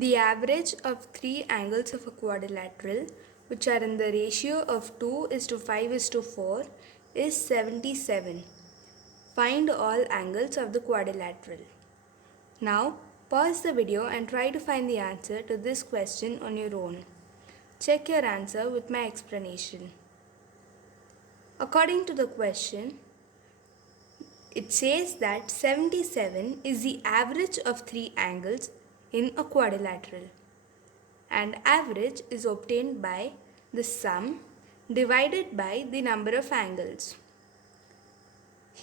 The average of three angles of a quadrilateral, which are in the ratio of 2:5:4, is 77. Find all angles of the quadrilateral. Now, pause the video and try to find the answer to this question on your own. Check your answer with my explanation. According to the question, it says that 77 is the average of three angles in a quadrilateral, and average is obtained by the sum divided by the number of angles.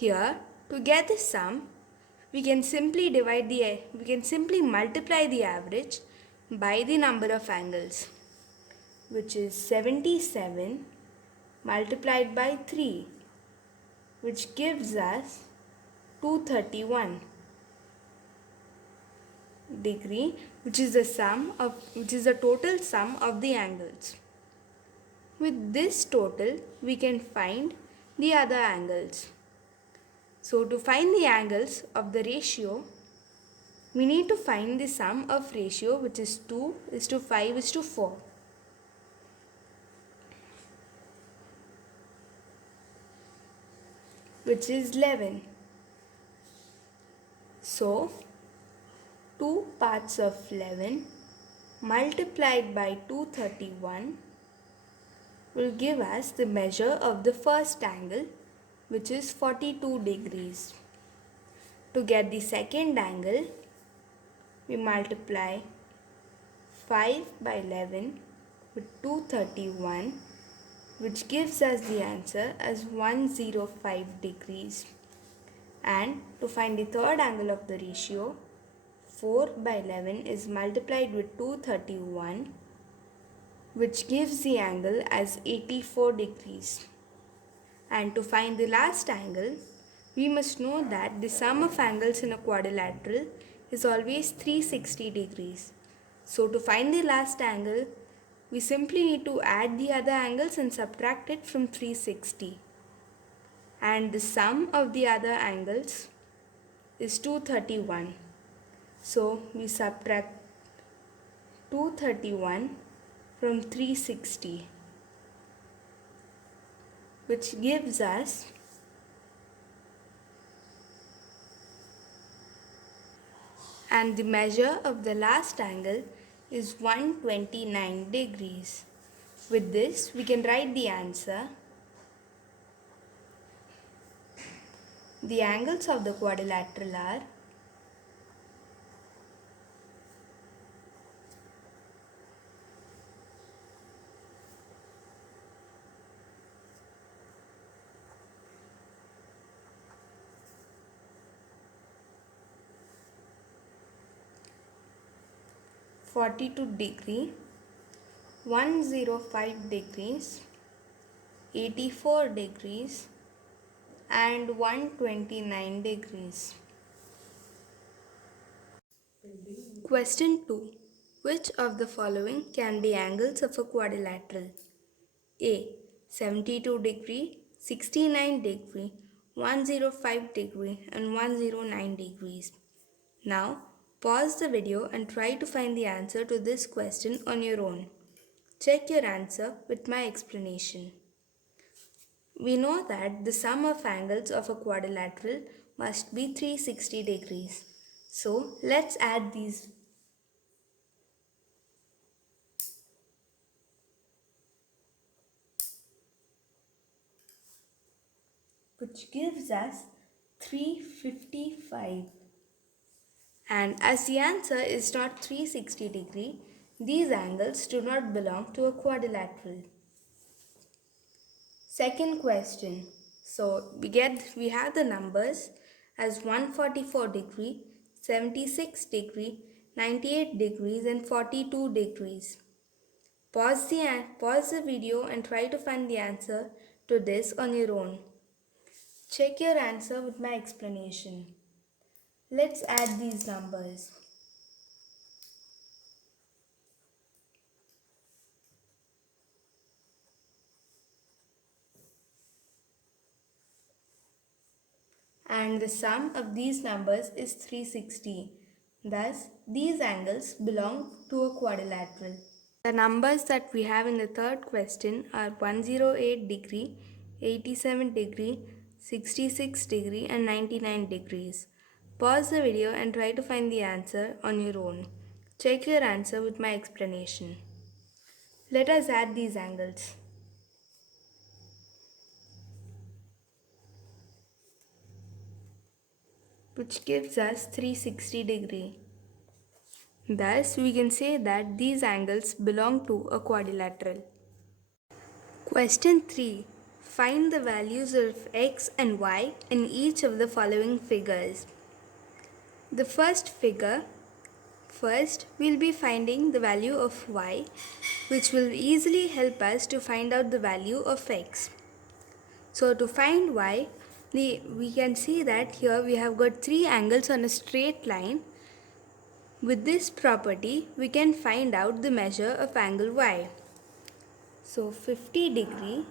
Here, to get the sum, we can simply multiply the average by the number of angles, which is 77 multiplied by 3, which gives us 231 degree, which is the total sum of the angles. With this total, we can find the other angles. So to find the angles of the ratio, we need to find the sum of ratio, which is 2:5:4. Which is 11. So 2 parts of 11 multiplied by 231 will give us the measure of the first angle, which is 42 degrees. To get the second angle, we multiply 5 by 11 with 231, which gives us the answer as 105 degrees. And to find the third angle of the ratio, 4 by 11 is multiplied with 231, which gives the angle as 84 degrees. And to find the last angle, we must know that the sum of angles in a quadrilateral is always 360 degrees. So to find the last angle, we simply need to add the other angles and subtract it from 360. And the sum of the other angles is 231. So we subtract 231 from 360, which gives us and the measure of the last angle is 129 degrees. With this, we can write the answer. The angles of the quadrilateral are 42 degree, 105 degrees, 84 degrees, and 129 degrees. Question 2. Which of the following can be angles of a quadrilateral? A. 72 degree, 69 degree, 105 degree, and 109 degrees. Now, pause the video and try to find the answer to this question on your own. Check your answer with my explanation. We know that the sum of angles of a quadrilateral must be 360 degrees. So, let's add these. Which gives us 355. And as the answer is not 360 degree, these angles do not belong to a quadrilateral. Second question. So we have the numbers as 144 degree, 76 degree, 98 degrees and 42 degrees. Pause the video and try to find the answer to this on your own. Check your answer with my explanation. Let's add these numbers. And the sum of these numbers is 360. Thus, these angles belong to a quadrilateral. The numbers that we have in the third question are 108 degree, 87 degree, 66 degree and 99 degrees. Pause the video and try to find the answer on your own. Check your answer with my explanation. Let us add these angles. Which gives us 360 degree. Thus, we can say that these angles belong to a quadrilateral. Question 3. Find the values of x and y in each of the following figures. The first figure, first we'll be finding the value of y, which will easily help us to find out the value of x. So to find y, we can see that here we have got three angles on a straight line. With this property, we can find out the measure of angle y. So 50 degree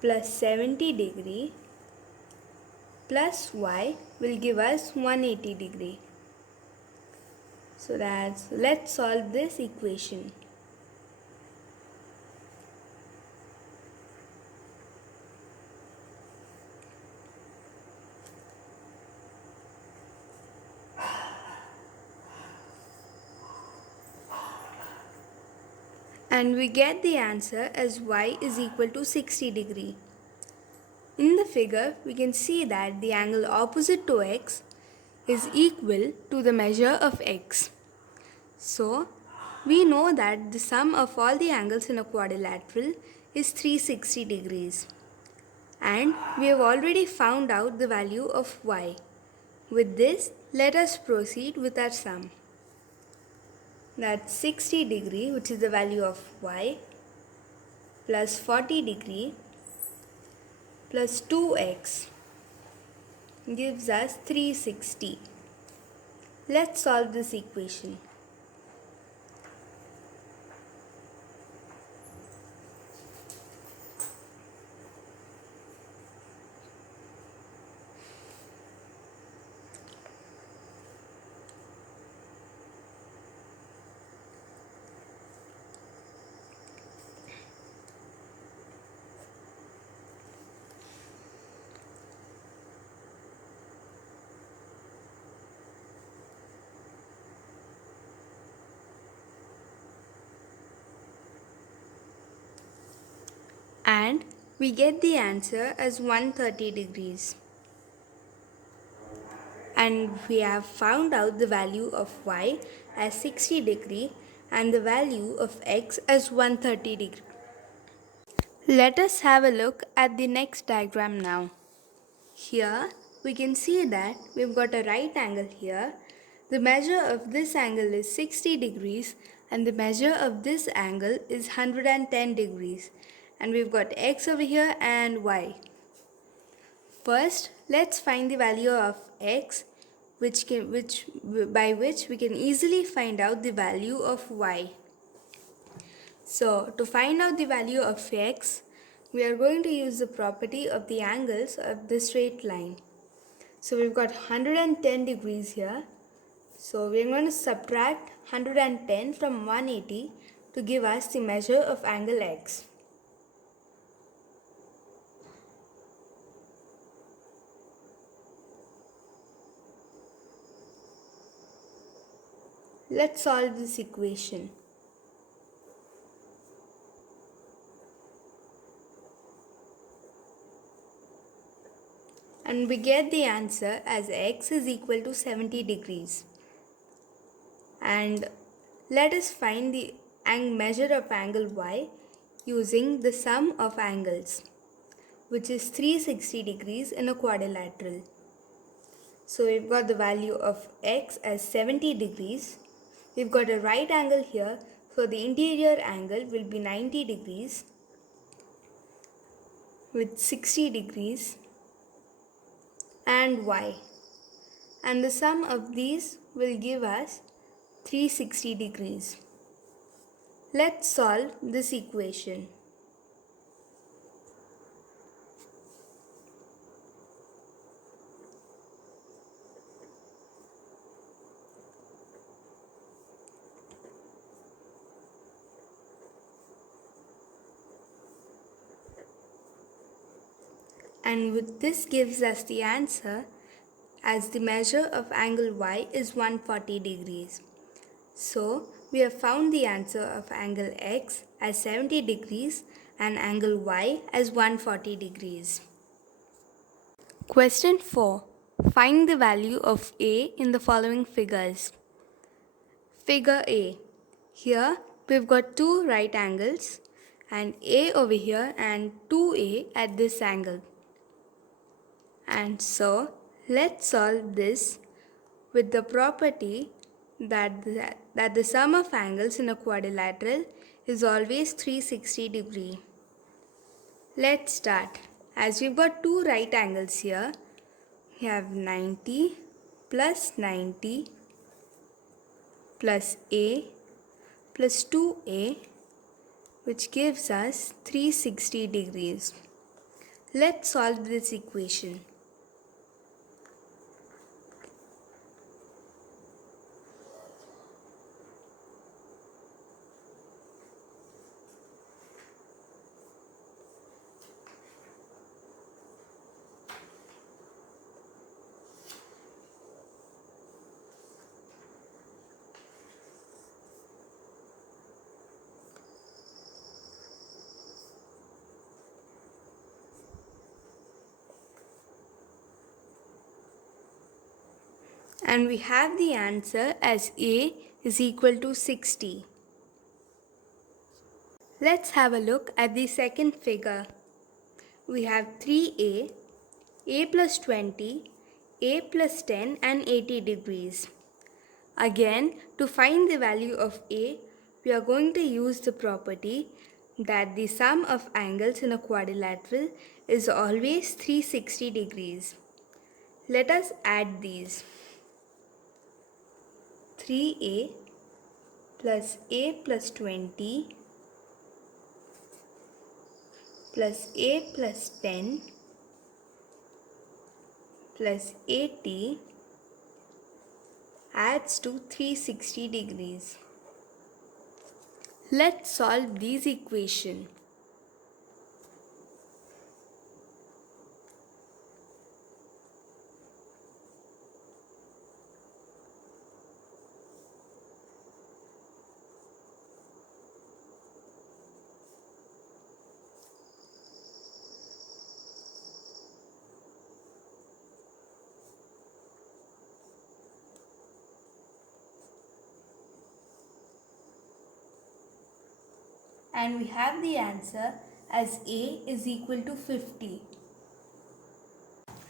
plus 70 degree plus y will give us 180 degree. So let's solve this equation. And we get the answer as y is equal to 60 degree. In the figure, we can see that the angle opposite to x is equal to the measure of x. So, we know that the sum of all the angles in a quadrilateral is 360 degrees. And we have already found out the value of y. With this, let us proceed with our sum. That's 60 degree, which is the value of y, plus 40 degree plus 2x gives us 360. Let's solve this equation. And we get the answer as 130 degrees. And we have found out the value of y as 60 degree and the value of x as 130 degree. Let us have a look at the next diagram now. Here we can see that we've got a right angle here. The measure of this angle is 60 degrees and the measure of this angle is 110 degrees. And we've got x over here and y. First, let's find the value of x by which we can easily find out the value of y. So, to find out the value of x, we are going to use the property of the angles of the straight line. So, we've got 110 degrees here. So, we're going to subtract 110 from 180 to give us the measure of angle x. Let's solve this equation. And we get the answer as x is equal to 70 degrees. And let us find the measure of angle y using the sum of angles, which is 360 degrees in a quadrilateral. So we've got the value of x as 70 degrees. We've got a right angle here, so the interior angle will be 90 degrees with 60 degrees and y. And the sum of these will give us 360 degrees. Let's solve this equation. And with this gives us the answer as the measure of angle y is 140 degrees. So, we have found the answer of angle x as 70 degrees and angle y as 140 degrees. Question 4. Find the value of A in the following figures. Figure A. Here we've got two right angles and A over here and 2A at this angle. And so let's solve this with the property that the sum of angles in a quadrilateral is always 360 degree. Let's start. As we've got two right angles here, we have 90 plus 90 plus A plus 2A, which gives us 360 degrees. Let's solve this equation. And we have the answer as A is equal to 60. Let's have a look at the second figure. We have 3A, A plus 20, A plus 10 and 80 degrees. Again, to find the value of A, we are going to use the property that the sum of angles in a quadrilateral is always 360 degrees. Let us add these. 3A plus A plus 20 plus A plus 10 plus 80 adds to 360 degrees. Let's solve these equations. And we have the answer as A is equal to 50.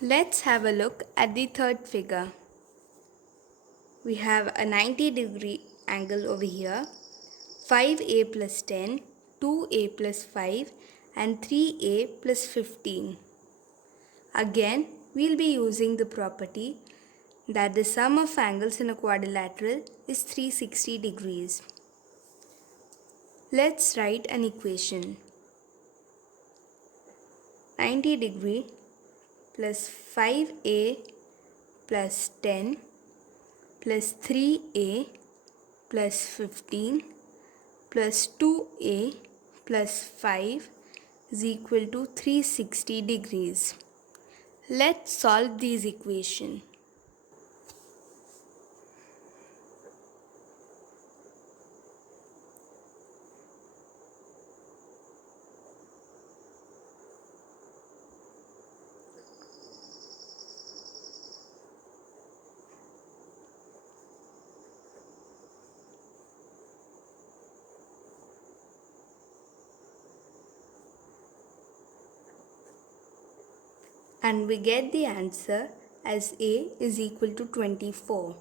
Let's have a look at the third figure. We have a 90 degree angle over here, 5A plus 10, 2A plus 5 and 3A plus 15. Again, we'll be using the property that the sum of angles in a quadrilateral is 360 degrees. Let's write an equation. 90 degree plus 5A plus 10 plus 3A plus 15 plus 2A plus 5 is equal to 360 degrees. Let's solve these equations. And we get the answer as A is equal to 24.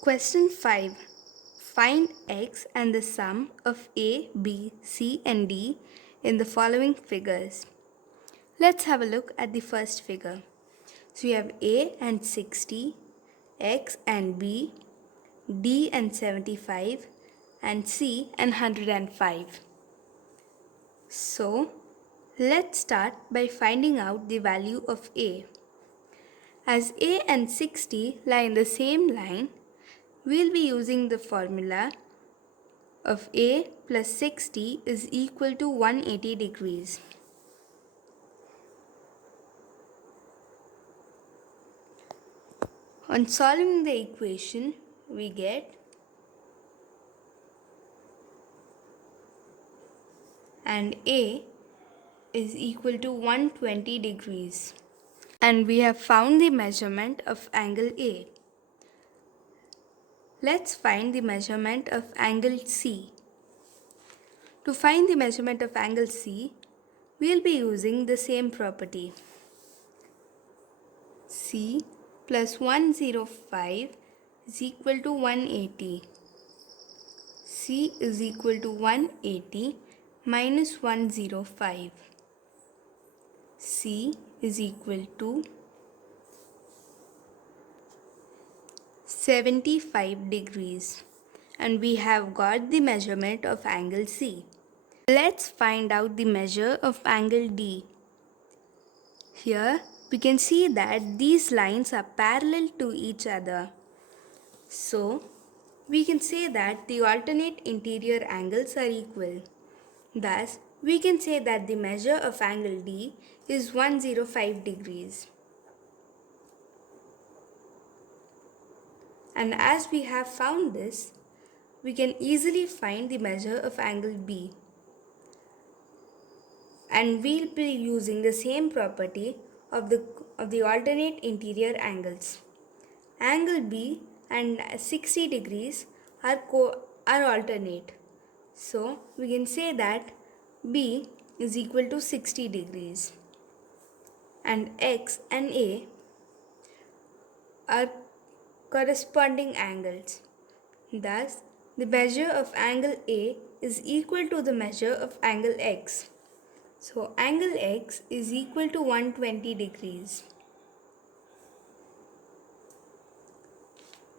Question 5. Find x and the sum of A, B, C and D in the following figures. Let's have a look at the first figure. So we have A and 60, X and B, D and 75 and C and 105. So let's start by finding out the value of A. As A and 60 lie in the same line, we'll be using the formula of A plus 60 is equal to 180 degrees. On solving the equation, we get and A is equal to 120 degrees. And we have found the measurement of angle A. Let's find the measurement of angle C. To find the measurement of angle C, we will be using the same property. C plus 105 is equal to 180. C is equal to 180 minus 105. C is equal to 75 degrees. And we have got the measurement of angle C. Let's find out the measure of angle D. Here we can see that these lines are parallel to each other. So we can say that the alternate interior angles are equal. Thus, we can say that the measure of angle D is 105 degrees. And as we have found this, we can easily find the measure of angle B. And we'll be using the same property of the alternate interior angles. Angle B and 60 degrees are alternate. So we can say that B is equal to 60 degrees. And X and A are corresponding angles. Thus, the measure of angle A is equal to the measure of angle X. So angle X is equal to 120 degrees.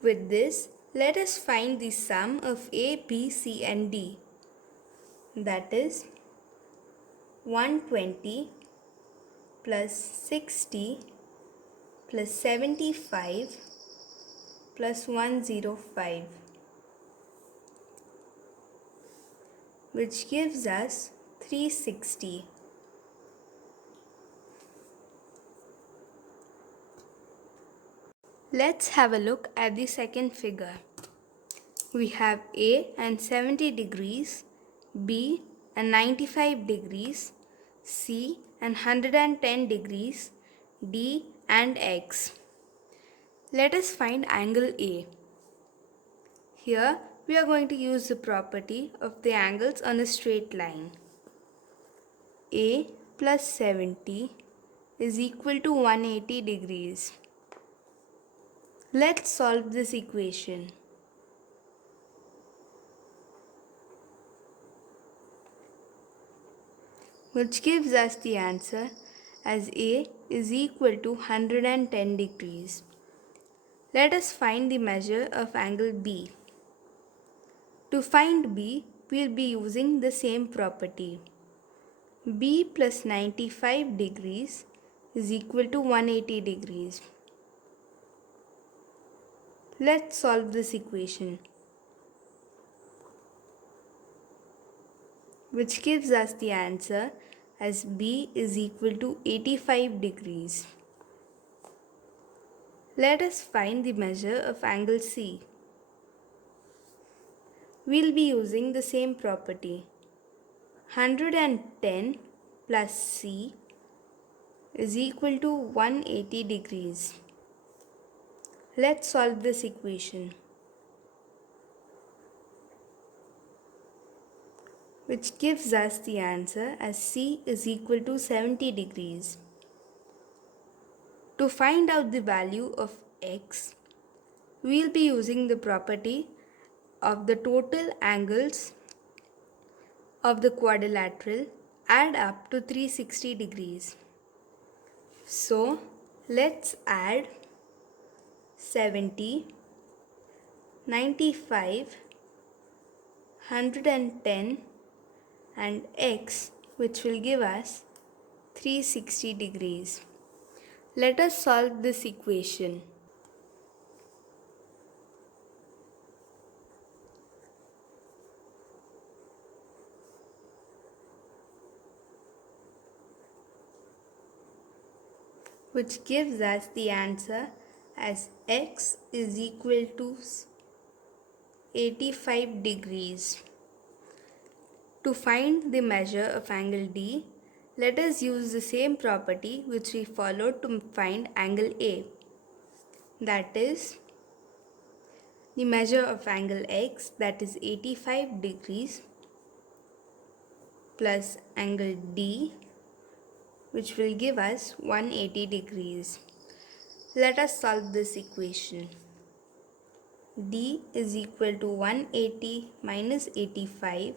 With this, let us find the sum of A, B, C and D. That is 120 plus 60 plus 75 plus 105, which gives us 360. Let's have a look at the second figure. We have A and 70 degrees, B and 95 degrees, C and 110 degrees, D and X. Let us find angle A. Here we are going to use the property of the angles on a straight line. A plus 70 is equal to 180 degrees. Let's solve this equation. Which gives us the answer as A is equal to 110 degrees. Let us find the measure of angle B. To find B, we will be using the same property. B plus 95 degrees is equal to 180 degrees. Let's solve this equation, which gives us the answer as B is equal to 85 degrees. Let us find the measure of angle C. We'll be using the same property. 110 plus C is equal to 180 degrees. Let's solve this equation, which gives us the answer as C is equal to 70 degrees. To find out the value of X, we'll be using the property of the total angles of the quadrilateral add up to 360 degrees. So let's add 70, 95, 110 and X, which will give us 360 degrees. Let us solve this equation. Which gives us the answer as x is equal to 85 degrees. To find the measure of angle D, let us use the same property which we followed to find angle A. That is, the measure of angle x, that is 85 degrees, plus angle D, which will give us 180 degrees. Let us solve this equation. D is equal to 180 minus 85,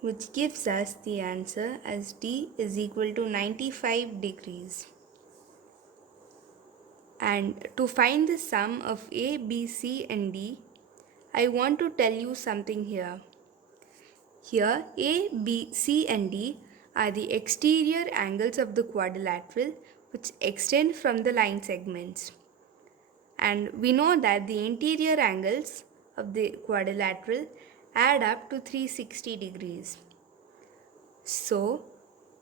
which gives us the answer as D is equal to 95 degrees. And to find the sum of A, B, C and D, I want to tell you something here. Here A, B, C and D are the exterior angles of the quadrilateral which extend from the line segments. And we know that the interior angles of the quadrilateral add up to 360 degrees. So,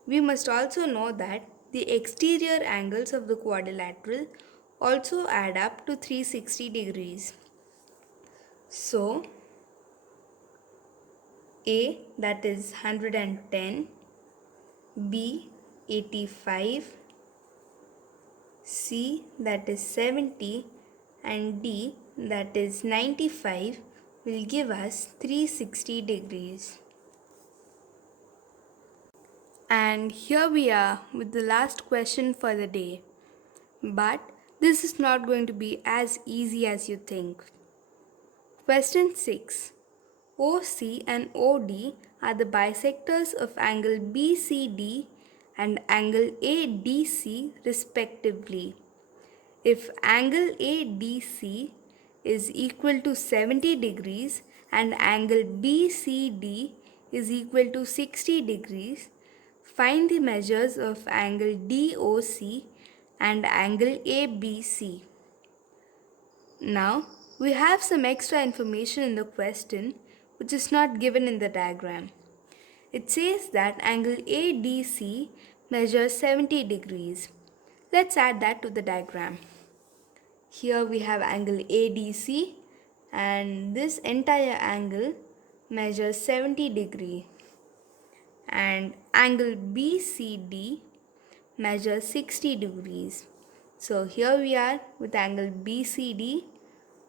we must also know that the exterior angles of the quadrilateral also add up to 360 degrees. So, A, that is 110, B 85, C, that is 70 and D, that is 95 will give us 360 degrees. And here we are with the last question for the day. But this is not going to be as easy as you think. Question 6. OC and OD are the bisectors of angle BCD and angle ADC respectively. If angle ADC is equal to 70 degrees and angle BCD is equal to 60 degrees, find the measures of angle DOC and angle ABC. Now, we have some extra information in the question which is not given in the diagram. It says that angle ADC measures 70 degrees. Let's add that to the diagram. Here we have angle ADC and this entire angle measures 70 degrees. And angle BCD measures 60 degrees. So here we are with angle BCD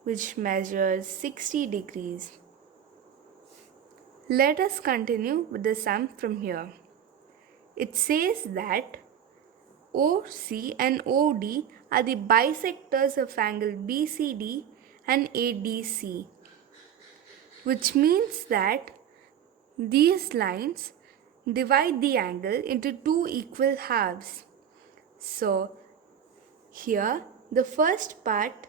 which measures 60 degrees. Let us continue with the sum from here. It says that OC and OD are the bisectors of angle BCD and ADC, which means that these lines divide the angle into two equal halves. So here the first part,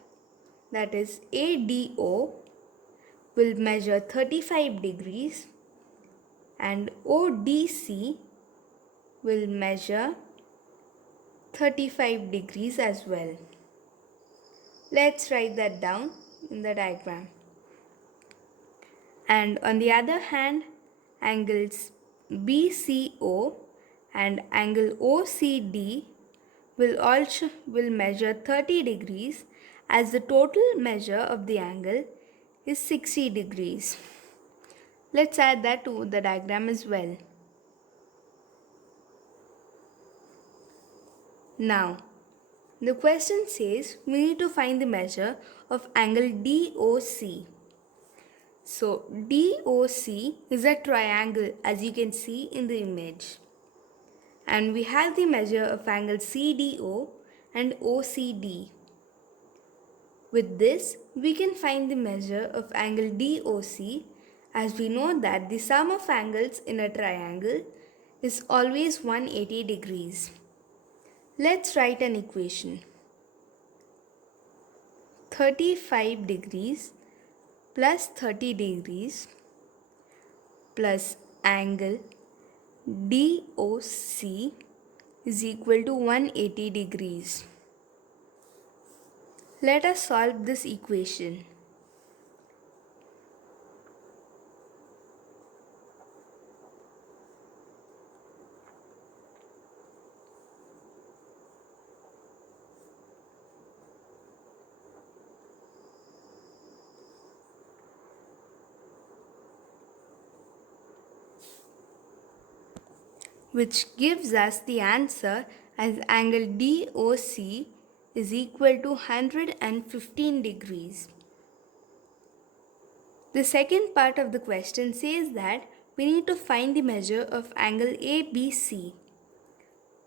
that is ADO, will measure 35 degrees and ODC will measure 35 degrees as well. Let's write that down in the diagram. And on the other hand, angles BCO and angle OCD will measure 30 degrees as the total measure of the angle is 60 degrees. Let's add that to the diagram as well. Now, the question says we need to find the measure of angle DOC. So, DOC is a triangle as you can see in the image. And we have the measure of angle CDO and OCD. With this, we can find the measure of angle DOC as we know that the sum of angles in a triangle is always 180 degrees. Let's write an equation. 35 degrees plus 30 degrees plus angle DOC is equal to 180 degrees. Let us solve this equation. which gives us the answer as angle DOC is equal to 115 degrees. The second part of the question says that we need to find the measure of angle ABC.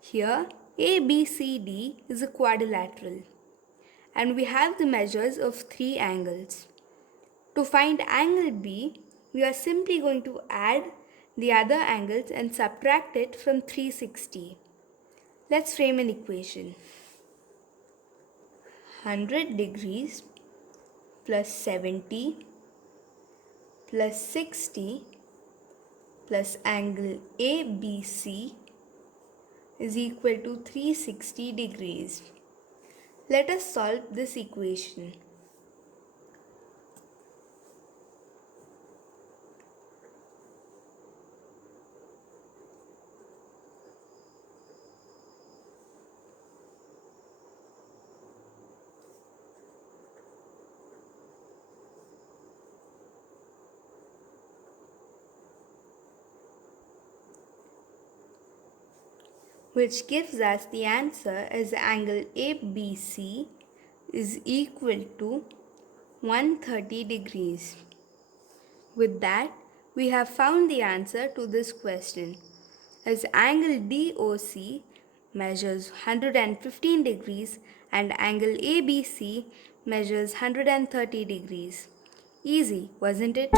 Here, ABCD is a quadrilateral and we have the measures of three angles. To find angle B, we are simply going to add the other angles and subtract it from 360. Let's frame an equation. 100 degrees plus 70 plus 60 plus angle ABC is equal to 360 degrees. Let us solve this equation. Which gives us the answer as angle ABC is equal to 130 degrees. With that, we have found the answer to this question, as angle DOC measures 115 degrees and angle ABC measures 130 degrees. Easy, wasn't it?